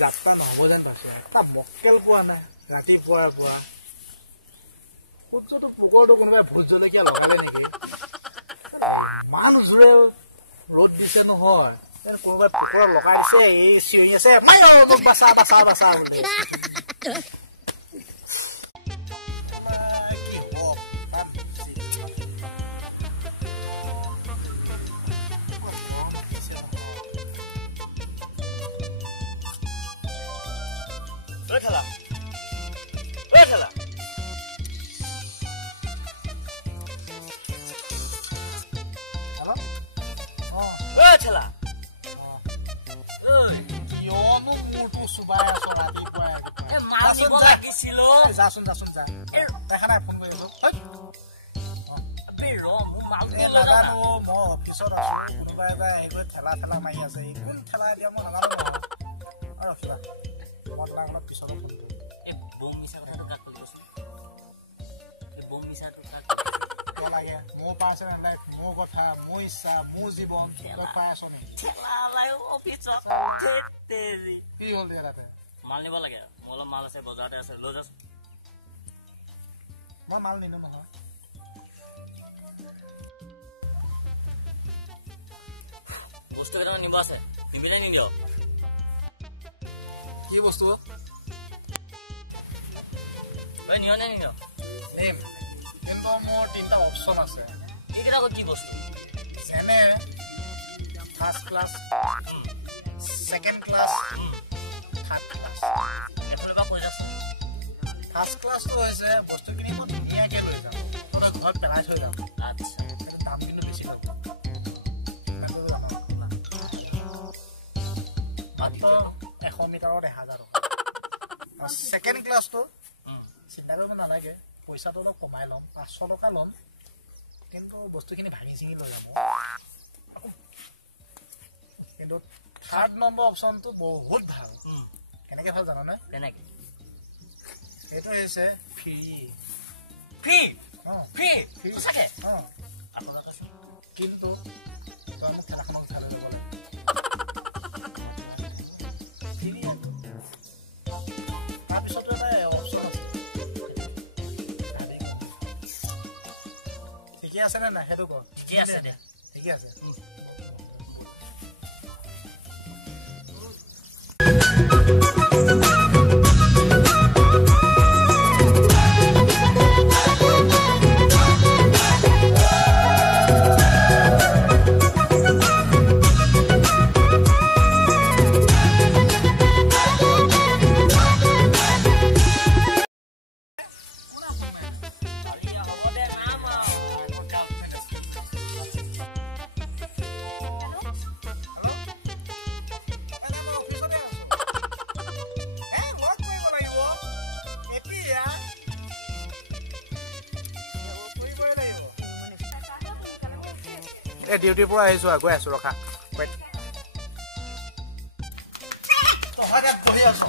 যাত্ৰা নহ'ব যেন পাইছো এটা মক্কেল পোৱা নাই ৰাতিপুৱাৰ পৰা সূৰ্যটো পোকৰটো কোনোবাই ভোট জলকীয়া লগালে নেকি মানুহ জোৰে ৰ'দ দিছে নহয় কোনোবাই পোকৰ লগাই দিছে এই চিঞৰি আছে বাচা বাচা বাচা যাচোন যাচোন যা দেখা নাই ফোন কৰিব নাজানো মই অফিচত আছো কোনোবা এবাৰ এইগৈ ঠেলা ঠেলা মাৰি আছে কোন ঠেলা দিয়া মই নাজানো আৰু ৰখিবা মই তোমাক অলপ পিছত ফোন কৰিম এই বম মিছা কথাটো কাক কৈছিল এই বম মিছাটো কাক লাগে মোৰ পাইছে নাই মোৰ কথা মোৰ ইচ্ছা মোৰ জীৱন তই পাই আছ নে অফিচত কি হ'ল দিয়া তাতে মাল নিব লাগে অলপ মাল আছে বজাৰতে আছে লৈ যাচ মই মাল নিনো নহয় বস্তু কেইটা নিব আছে নিবিনে নিদিয় কি বস্তু তই নিয় নে নিয় নিম কিন্তু মোৰ 3টা অপশ্যন আছে এইকেইটা কি বস্তু যেনে first class second class third class এফালে বা কৈ যাচোন ফাৰ্ষ্ট ক্লাছটো হৈছে বস্তুখিনি মই ধুনীয়াকৈ লৈ যাম তই ঘৰত পেলাই থৈ যাম আচ্ছা কিন্তু দাম কিন্তু বেছি হ'ব মাত্ৰ 100 মিটাৰত 1000 টকা ছেকেণ্ড ক্লাছটো চিন্তা কৰিব নালাগে পইচাটো অলপ কমাই ল'ম 500 টকা ল'ম কিন্তু বস্তুখিনি ভাঙি চিঙি লৈ যাব কিন্তু থাৰ্ড নম্বৰ অপশ্যনটো বহুত ভাল কেনেকৈ ভাল জানানে কেনেকৈ এইটো হৈছে ফ্ৰী ফ্ৰী ফ্ৰী ফ্ৰী চাগে কিন্তু তই মোক খেলাখনক চালে ল'ব লাগে ফ্ৰী তাৰপিছতো এটা অপশ্যন আছে ঠিকে আছে নে নাই সেইটো ক ঠিকে আছে দে ঠিকে আছে ডিউটিৰ পৰা আহিছো গৈ আছো ৰখা বহি আছো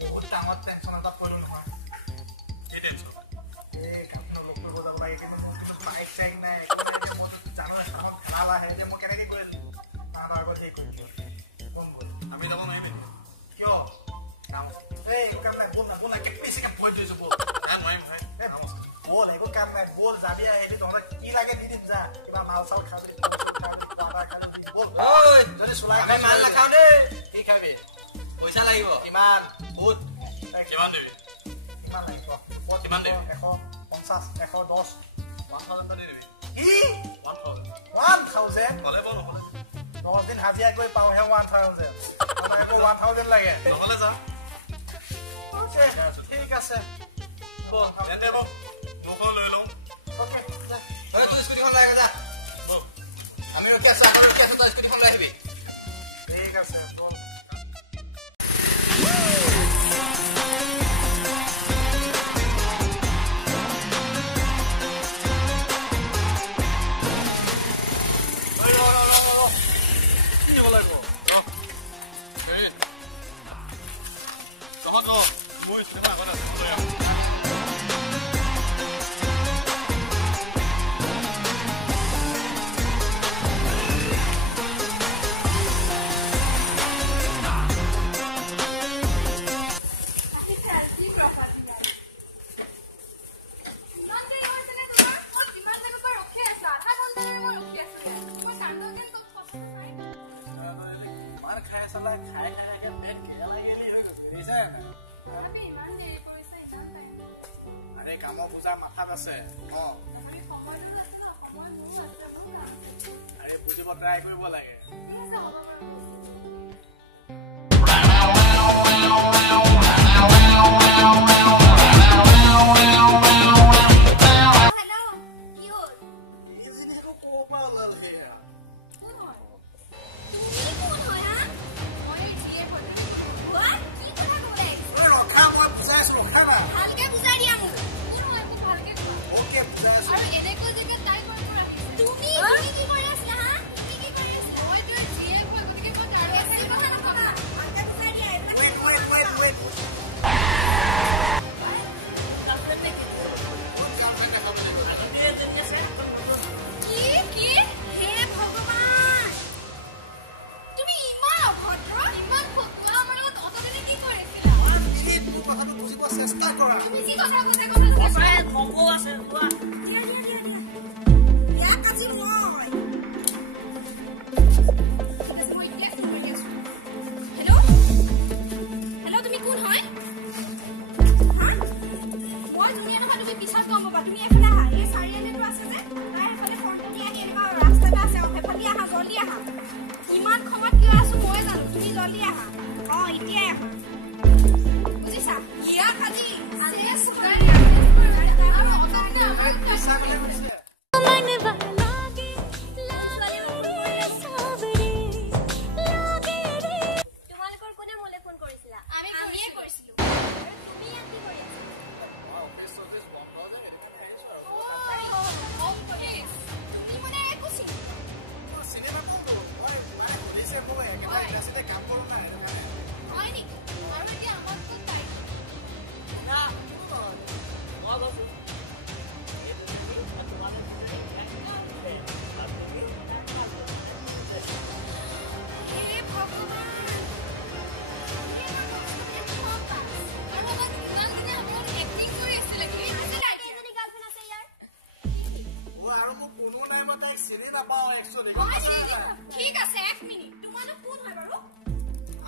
বহুত ডাঙৰ টেনচন এটা পৰিলো নহয় এই টেনচন এই কামটো লগ কৰিব যাব লাগে কিন্তু বাইক চাইক নাই জানো খেলা আহে যে মই কেনেকৈ কৰিলো তাৰ আগত সেই কৰিলো আমি যাব নোৱাৰিম কিয় এই কাম নাই বল না কেপিচিকে পই দিছো বল নোৱাৰিম ভাই বল একো কাম নাই বল যাবি আহিলি তহঁতে কি লাগে দি দিম যা কিবা মাল চাল খাবি যদি চুলাই মাল নাখাও দেই কি খাবি পইচা লাগিব কিমান বহুত কিমান দিবি কিমান লাগিব কিমান দিবি 150 110 1000 দি দিবি কি 1000 হলে বল নহলে 10 দিন হাজিৰা গৈ পাও হে 1000 আমাক 1000 লাগে নহলে যা ওকে ঠিক আছে বল এন্তে বল দুখন লৈ লও ওকে আরে তুই স্কুটিখন লাগে যা আমি রকি আছে তো স্কুটিখন লৈ আহিবি ঠিক আছে বল কি হল লাগো এই সহজ মই সিনেমা আগত আছে কামৰ বুজা মাথাত আছে আৰে বুজিব ট্ৰাই কৰিব লাগে ঠিক আছে 1 মিনিট তোমালোক কোন হয় বাৰু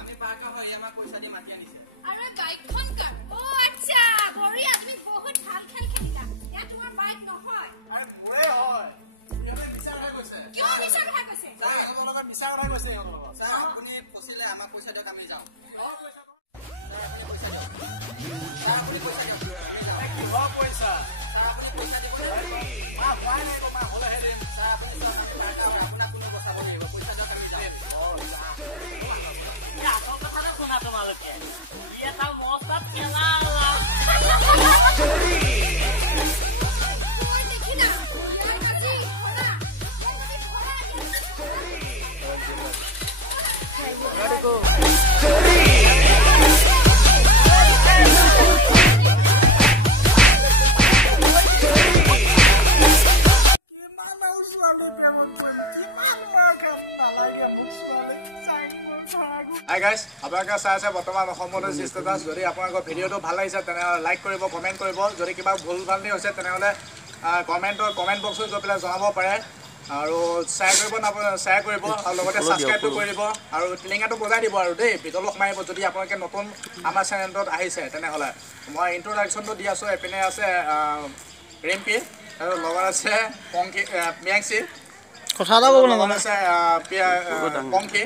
আমি পাকা হয় আমা পইচা দি মাতি আনিছে আরে গাইখন কা ও আচ্ছা বড়িয়া তুমি বহুত ভাল খেল খেলিলা ইয়া তোমাৰ বাইক নহয় আৰে ওৰে হয় ইহতে বিচাৰ হৈ গৈছে কিয় বিচাৰ কথা কৈছে স্যাৰ আমাৰ লগত বিচাৰ হৈ গৈছে স্যার আপুনি পছিলে আমাক পইচা দিয়ক আমি যাওঁ পইচা স্যার আপুনি পইচা দিব মা ভয় নাই মা হলে হেৰি স্যার আপুনি আপোনাক কোনো বচাব লাগিব পইচা দিয়ক আমি যাওঁ Hi guys, আপোনালোকে চাই আছে বৰ্তমান অসমত ষ্টেটাছ যদি আপোনালোকৰ ভিডিঅ'টো ভাল লাগিছে তেনেহ'লে লাইক কৰিব কমেণ্ট কৰিব যদি কিবা ভুল ভ্ৰান্তি হৈছে তেনেহ'লে কমেণ্ট বক্সত গৈ পেলাই জনাব পাৰে আৰু শ্বেয়াৰ কৰিব আৰু লগতে ছাবস্ক্ৰাইবটো কৰি দিব আৰু টিলিঙাটো বজাই দিব আৰু দেই ভিতৰলৈ সোমাই আহিব যদি আপোনালোকে নতুন আমাৰ চেনেলটোত আহিছে তেনেহ'লে মই ইণ্ট্ৰডাকশ্যনটো দি আছোঁ এপিনে আছে ৰিম্পি আৰু লগত আছে পংকি মিয়াংচি কথা এটা ক'ব নাজানো আছে পংকি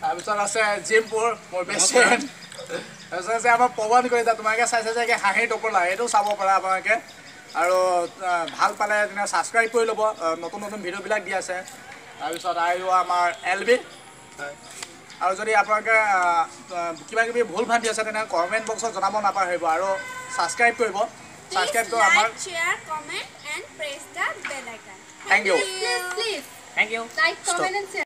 তাৰপিছত আছে জিমপুৰ মোৰ বেষ্ট ফ্ৰেণ্ড তাৰপিছত আছে আমাৰ পৱন কলিতা তোমালোকে চাইছে যে হাঁহি টপলা এইটো চাব পাৰা আপোনালোকে আৰু ভাল পালে তেনে ছাবস্ক্ৰাইব কৰি ল'ব নতুন নতুন ভিডিঅ'বিলাক দি আছে তাৰপিছত আৰু আমাৰ এলবি আৰু যদি আপোনালোকে কিবা কিবি ভুল ভ্ৰান্তি আছে তেনেহ'লে কমেণ্ট বক্সত জনাব নাপাহৰিব আৰু ছাবস্ক্ৰাইব কৰিব ছাবস্ক্ৰাইবটো আমাৰ share comment and press the bell icon Thank you. please Thank you. like comment and share